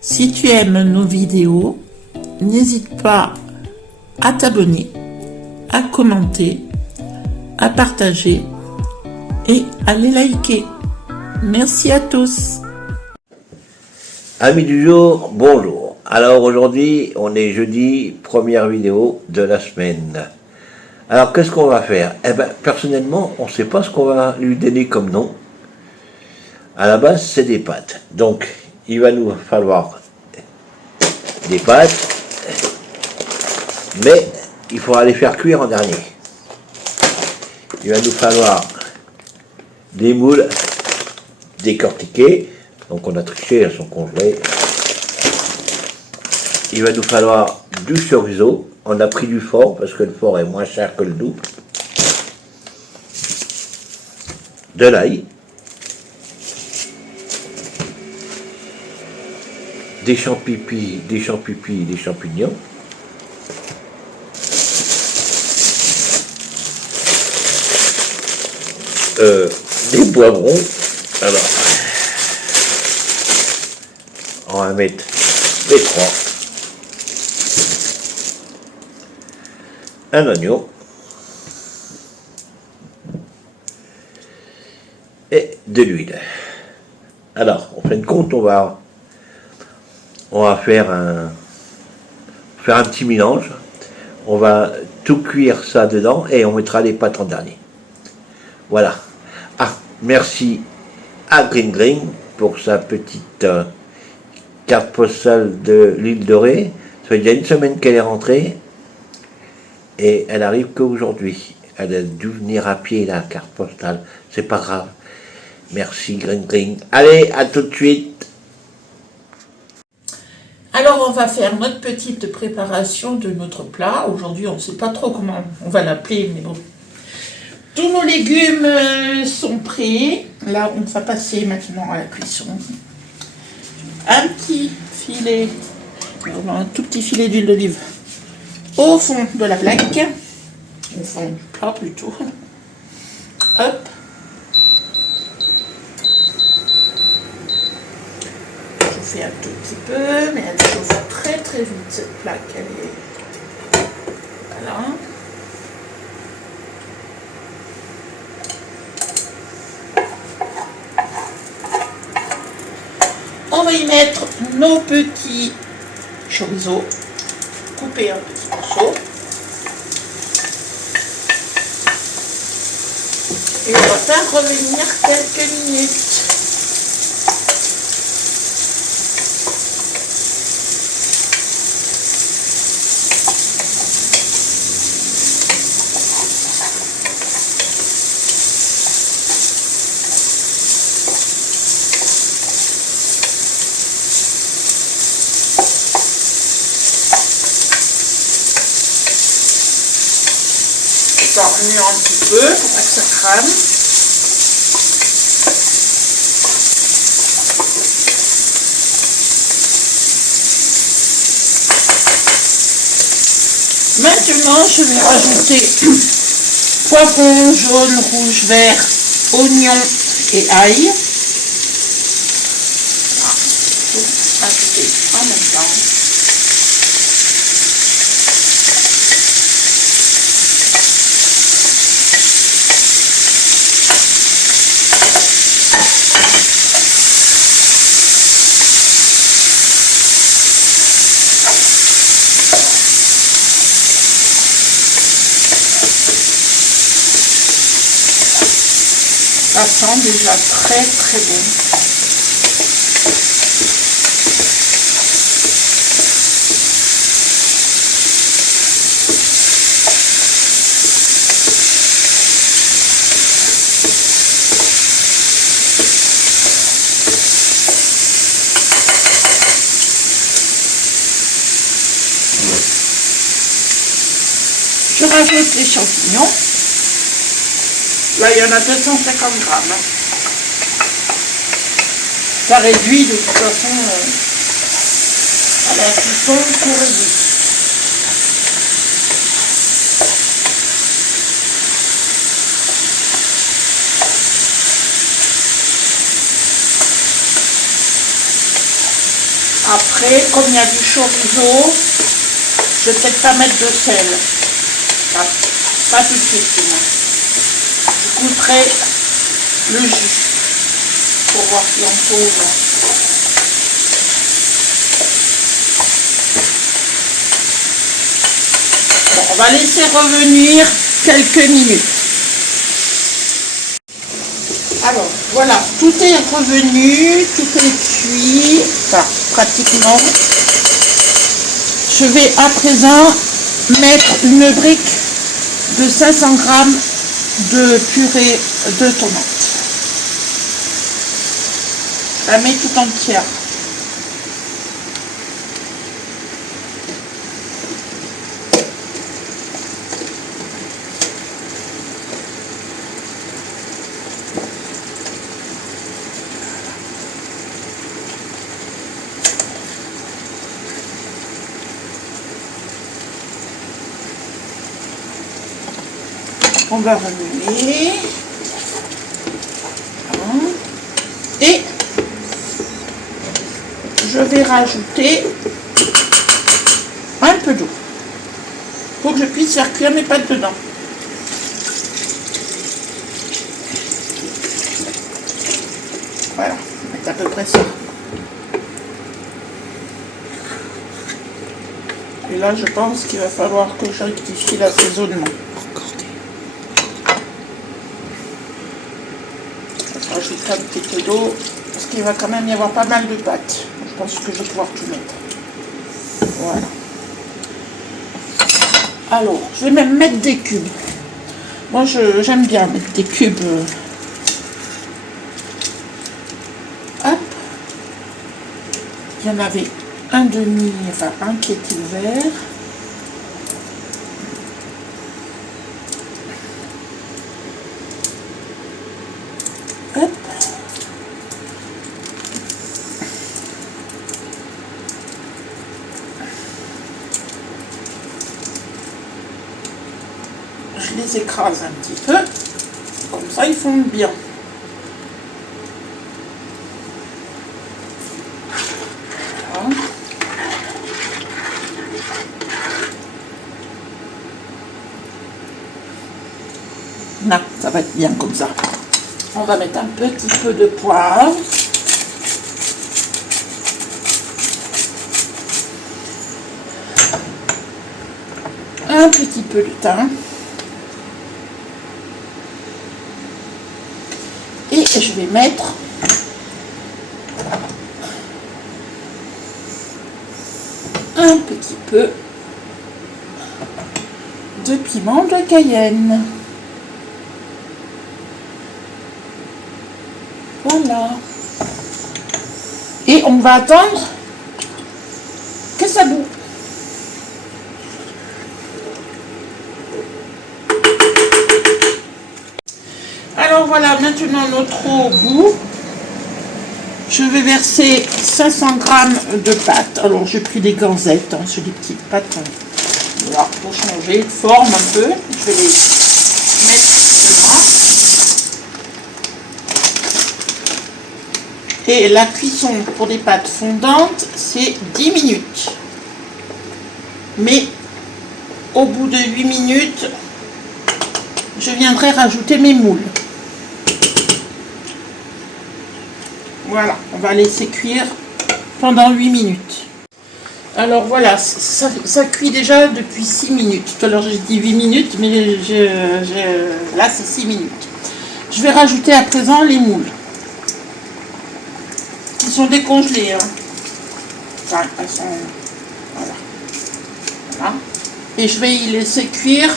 Si tu aimes nos vidéos, n'hésite pas à t'abonner, à commenter, à partager et à les liker. Merci à tous. Amis du jour, bonjour. Alors aujourd'hui, on est jeudi, première vidéo de la semaine. Alors qu'est-ce qu'on va faire? Eh bien, personnellement, on ne sait pas ce qu'on va lui donner comme nom. À la base, c'est des pâtes. Donc, il va nous falloir des pâtes, mais il faudra les faire cuire en dernier. Il va nous falloir des moules décortiqués, donc on a triché, elles sont congelées. Il va nous falloir du chorizo, on a pris du fort parce que le fort est moins cher que le doux, de l'ail, des champignons, des champignons, des poivrons. Alors, on va mettre les trois, un oignon et de l'huile. Alors, en fin de compte, on va faire un petit mélange. On va tout cuire ça dedans et on mettra les pâtes en dernier. Voilà. Ah, merci à Green Green pour sa petite carte postale de l'île Dorée. Ça fait déjà une semaine qu'elle est rentrée et elle arrive qu'aujourd'hui. Elle a dû venir à pied, la carte postale. C'est pas grave. Merci Green Green. Allez, à tout de suite. Alors on va faire notre petite préparation de notre plat. Aujourd'hui on ne sait pas trop comment on va l'appeler, mais bon. Tous nos légumes sont prêts. Là on va passer maintenant à la cuisson. Un petit filet, un tout petit filet d'huile d'olive au fond de la plaque. Au fond du plat plutôt. Hop. Je fais un tout petit peu, mais elle chauffe très très vite cette plaque. Elle est... Voilà. On va y mettre nos petits chorizo coupés en petits morceaux. Et on va faire revenir quelques minutes. Remuer un petit peu pour pas que ça crame. Maintenant, je vais rajouter poivron jaune, rouge, vert, oignon et ail. Voilà, tout ajouter en même temps. Ça sent déjà très très bon. Je rajoute les champignons. Là, il y en a 250 grammes. Ça réduit de toute façon à la cuisson, tout réduit. Après, comme il y a du chorizo, je vais peut-être pas mettre de sel. Pas tout de suite, sinon. Je goûterai le jus pour voir si on trouve. Bon, on va laisser revenir quelques minutes. Alors, voilà, tout est revenu, tout est cuit, enfin, pratiquement. Je vais à présent mettre une brique de 500 g de purée de tomates. Je la mets tout entière. On va remuer. Et je vais rajouter un peu d'eau pour que je puisse faire cuire mes pâtes dedans. Voilà, c'est à peu près ça. Et là, je pense qu'il va falloir que je rectifie l'assaisonnement. Je rajoute un petit peu d'eau parce qu'il va quand même y avoir pas mal de pâtes. Je pense que je vais pouvoir tout mettre. Voilà. Alors, je vais même mettre des cubes. Moi, j'aime bien mettre des cubes. Hop. Il y en avait un demi, enfin un qui était ouvert. Hop. Je les écrase un petit peu, comme ça ils fondent bien. Voilà. Non, ça va être bien comme ça. On va mettre un petit peu de poivre. Un petit peu de thym. Et je vais mettre un petit peu de piment de Cayenne. Voilà. Et on va attendre que ça boue. Alors voilà, maintenant notre eau bout. Je vais verser 500 g de pâtes. Alors j'ai pris des ganzettes, hein, c'est des petites pâtes. Voilà, pour changer de forme un peu. Je vais les mettre dedans. Et la cuisson pour des pâtes fondantes, c'est 10 minutes. Mais au bout de 8 minutes, je viendrai rajouter mes moules. Voilà, on va laisser cuire pendant 8 minutes. Alors voilà, ça cuit déjà depuis 6 minutes. Tout à l'heure j'ai dit 8 minutes, mais là c'est 6 minutes. Je vais rajouter à présent les moules. Ils sont décongelés. Hein. Enfin, elles sont... Voilà. Voilà. Et je vais y laisser cuire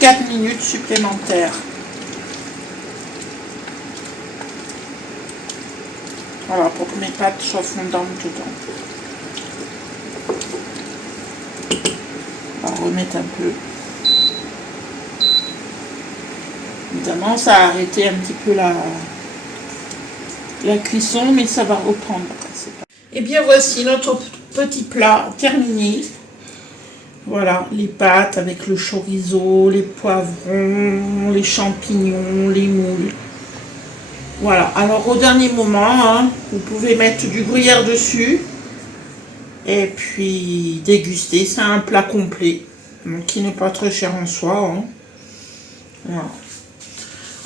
4 minutes supplémentaires. Voilà, pour que mes pâtes soient fondantes dedans. On va remettre un peu. Évidemment, ça a arrêté un petit peu la cuisson, mais ça va reprendre. Et bien voici notre petit plat terminé. Voilà, les pâtes avec le chorizo, les poivrons, les champignons, les moules. Voilà, alors au dernier moment, hein, vous pouvez mettre du gruyère dessus et puis déguster. C'est un plat complet, donc qui n'est pas très cher en soi. Hein. Voilà.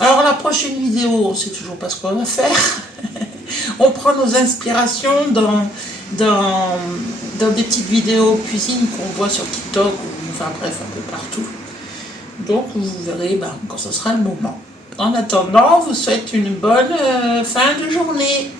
Alors la prochaine vidéo, on sait toujours pas ce qu'on va faire. On prend nos inspirations dans des petites vidéos cuisine qu'on voit sur TikTok, ou, enfin bref, un peu partout. Donc vous verrez quand ce sera le moment. En attendant, on vous souhaite une bonne fin de journée.